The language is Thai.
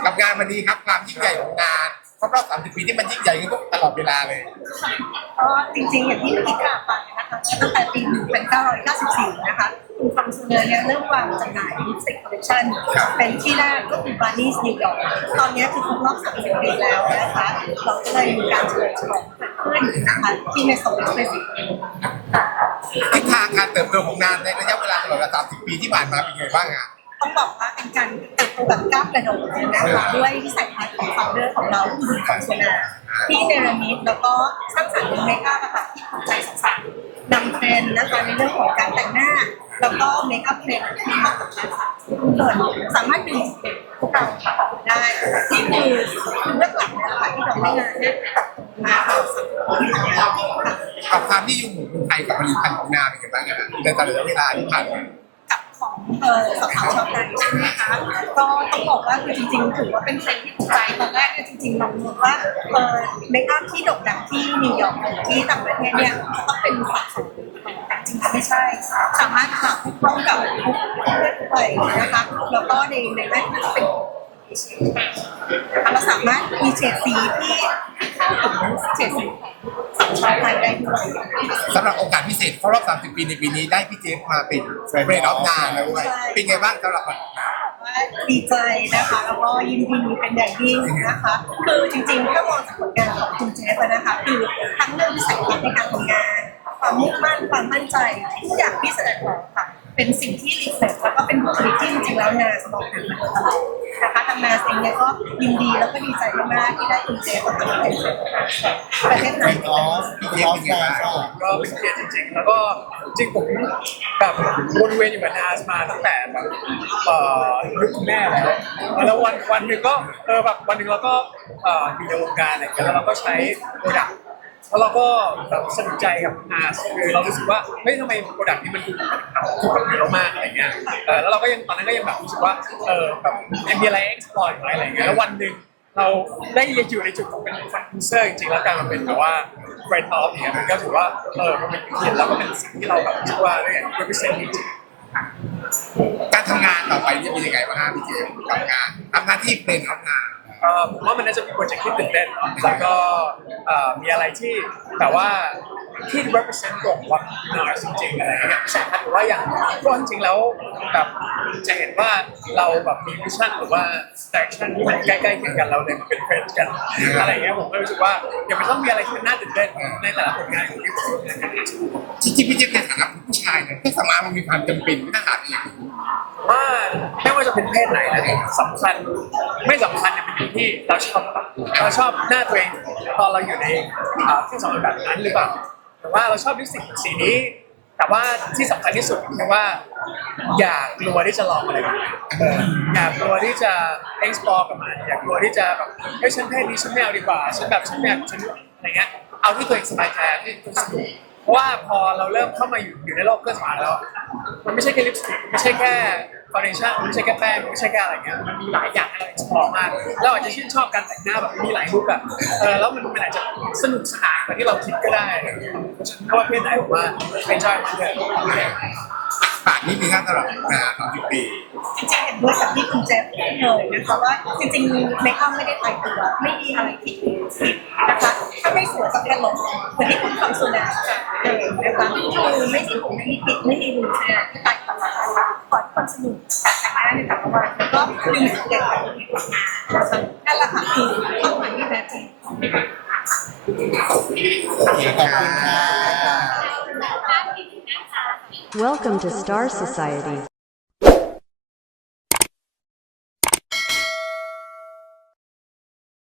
ดีครับความยิ่งใหญ่ของงานครบรอบ 30 ปีที่มันยิ่งใหญ่ขึ้นตลอดเวลาเลยก็จริงๆ อย่างที่พี่กล่าวไปนะคะตั้งแต่ปี 1994 นะคะคุณฟังซูเนอร์เนี่ยเริ่มวางจำหน่ายลิปสติกคอลเลคชันครับเป็นที่แรกก็คือบาร์นี่นิวยอร์กตอนนี้คือครบรอบ 30 ปีแล้วนะคะเราก็เลยมีการเฉลิมฉลองเกิดขึ้นนะคะที่ในโซนเอ็กซ์เพรสซีฟค่ะทิศทางการเติบโตของงานในระยะเวลาตลอด30 ปีที่ผ่านมาเป็นยังไงบ้างอะต้องบอกว่าเป็นการเติบโต แบบก้าวกระโดดนะคะด้วยวิสัยทัศน์ของฟาวเดอร์ของเราคือคุณฟังซูเนอร์ที่เนรมิตแล้วก็สร้างสรรค์เมคอัพอะค่ะที่ถูกใจสาวๆนำเทรนด์นะคะในเรื่องของการแต่งหน้า แล้วก็เมคอัพเทรนด์ที่เข้ากับการสังคมเกิดสามารถดึงเด่นพวกเราออกได้นี่คือคือเบื้องหลังนะคะที่ทำให้งานเนี่ยมาเราสังคมที่ผ่านมาค่ะกับความที่ยุ่งของคนไทยกับผลิตภัณฑ์ของนาเป็นยังไงบ้างอะในตลอดระเวลาที่ผ่านมากับของเออสาวชาวไทยใช่ไหมคะ ก็ต้องบอกว่าคือจริงๆถือว่าเป็นเทรนด์ที่ถูกใจตอนแรกเนี่ยจริงๆเรามองว่าเออเมคอัพที่โด่งดังที่นิวยอร์กหรือที่ต่างประเทศเนี่ยต้องเป็นสะสมแต่จริงๆไม่ใช่ สามารถหาทุกต้องกับทุกเรื่องไปนะคะแล้วก็ในในแรกที่จะเป็นเอเชียนะคะเราสามารถมีเฉดสีที่เข้าถึงเฉดสีของชาวไทยได้ด้วยสำหรับโอกาสพิเศษครบรอบ 30 ปีในปีนี้ได้พี่เจฟมาเป็นเบรดออฟงานแล้วด้วยเป็นไงบ้างสำหรับว่า ดีใจนะคะ แล้วก็ยินดีเป็นอย่างยิ่งนะคะ คือจริงๆถ้ามองจากผลงานของคุณเจฟนะคะ คือทั้งเรื่องวิสัยทัศน์ในการทำงาน ความมุ่งมั่นความมั่นใจทุกอย่างที่แสดงออกค่ะ เป็นสิ่งที่รีเฟล็กแล้วก็เป็นบุคลิกที่จริงๆแล้วนาสมองถึงมาโดยตลอดนะคะ ทางนาเองเนี่ยก็ยินดีแล้วก็ดีใจมากๆที่ได้คุณเจฟมาทำเป็นประเทศไทย ออฟพี่เจฟเป็นไงบ้างก็เป็นเกียรติจริงๆ แล้วก็จริงผมแบบวนเวียนอยู่กับนาสมาตั้งแต่แบบเอ่อยุคคุณแม่แล้วแล้ววันวันหนึ่งก็เออแบบวันหนึ่งเราก็เอ่ออยู่ในวงการอะไรอย่างเงี้ยแล้วเราก็ใช้โปรดักต์ แล้วเราก็แบบสนุกใจกับนาสคือเรารู้สึกว่าเฮ้ยทำไมโปรดักต์นี้มันถูกถูกกับเรามากอะไรเงี้ยเออแล้วเราก็ยังตอนนั้นก็ยังแบบรู้สึกว่าเออแบบยังมีอะไร explore อยู่ไหมอะไรเงี้ยแล้ววันหนึ่งเราได้อยู่ในจุดของเป็นฟันคูเซอร์จริงๆแล้วการมาเป็นแบบว่าเฟรนด์ออฟเนี่ยมันก็ถือว่าเออมันเป็นเกียรติแล้วก็เป็นสิ่งที่เราแบบคิดว่าเนี่ย represent จริงการทำงานต่อไปจะเป็นยังไงบ้างฮะพี่เจฟกับงานทำหน้าที่เป็นออฟงาน เอ่อผมว่ามันน่าจะมีโปรเจกต์ที่ตื่นเต้นเนาะแล้วก็เอ่อมีอะไรที่แต่ว่าที่ represent ตรงวัดนาจริงๆอะไรเงี้ยใช่ครับหรือว่าอย่างก็จริงๆแล้วแบบจะเห็นว่าเราแบบมีวิชั่นหรือว่า direction ที่มันใกล้ๆเคียงกันเราเลยมาเป็นเฟรนด์กันอะไรเงี้ยผมก็รู้สึกว่าเดี๋ยวมันต้องมีอะไรที่มันน่าตื่นเต้นในแต่ละผลงานของพี่ผมนะครับ จริงๆพี่เจฟในฐานะผู้ชายเนี่ยเครื่องสำอางมันมีความจำเป็นไม่ต้องถามอย่างนี้ว่าไม่ว่าจะเป็นเพศไหนนะสำคัญไม่สำคัญเนี่ยมันอยู่ที่เราชอบเราชอบหน้าตัวเองตอนเราอยู่ในเอ่อเครื่องสำอางแบบนั้นหรือเปล่าแต่ว่าเราชอบลิปสติกสีนี้ แต่ว่าที่สำคัญที่สุดคือว่า อย่ากลัวที่จะลองอะไรแบบนั้นเอออย่ากลัวที่จะ explore กับมันอย่ากลัวที่จะแบบเฮ้ยฉันเพศนี้ฉันไม่เอาดีกว่าฉันแบบฉันแบบฉันอะไรเงี้ยเอาที่ตัวเองสบายใจที่ตัวเองสนุก เพราะว่าพอเราเริ่มเข้ามาอยู่อยู่ในโลกเครื่องสำอางแล้ว มันไม่ใช่แค่ลิปสติกไม่ใช่แค่ฟาวเดชั่นไม่ใช่แค่แป้งไม่ใช่แค่อะไรเงี้ยมันมีหลายอย่างให้เรา explore มากเราอาจจะชื่นชอบการแต่งหน้าแบบมีหลายลุคอะเออแล้วมันมันอาจจะสนุกสนานกว่าที่เราคิดก็ได้เพราะฉะนั้นไม่ว่าเพศไหนผมว่าเป็นจอยมันเถอะฝากนิดนึงครับสำหรับงาน30ปีจริงๆเห็นด้วยกับที่คุณเจฟพูดเลยนะคะว่าจริงๆเมคอัพไม่ได้ตายตัวไม่มีอะไรผิดนะคะถ้าไม่สวยก็เป็นหลงเหมือนที่คุณฟังสุนัขเล ยนะคะคือไม่มีผมไม่มีผิดไม่มีรูแทนที่ตายตัวนะคะขอความสนุกแต่งหน้าในแต่ละวันแล้วก็ดึงจุดเด่นของตัวเองออกมานะคะนั่นแหละค่ะคือเป้าหมายที่แท้จริงของเมคอัพขอบคุณค่ะ Welcome to Star Society.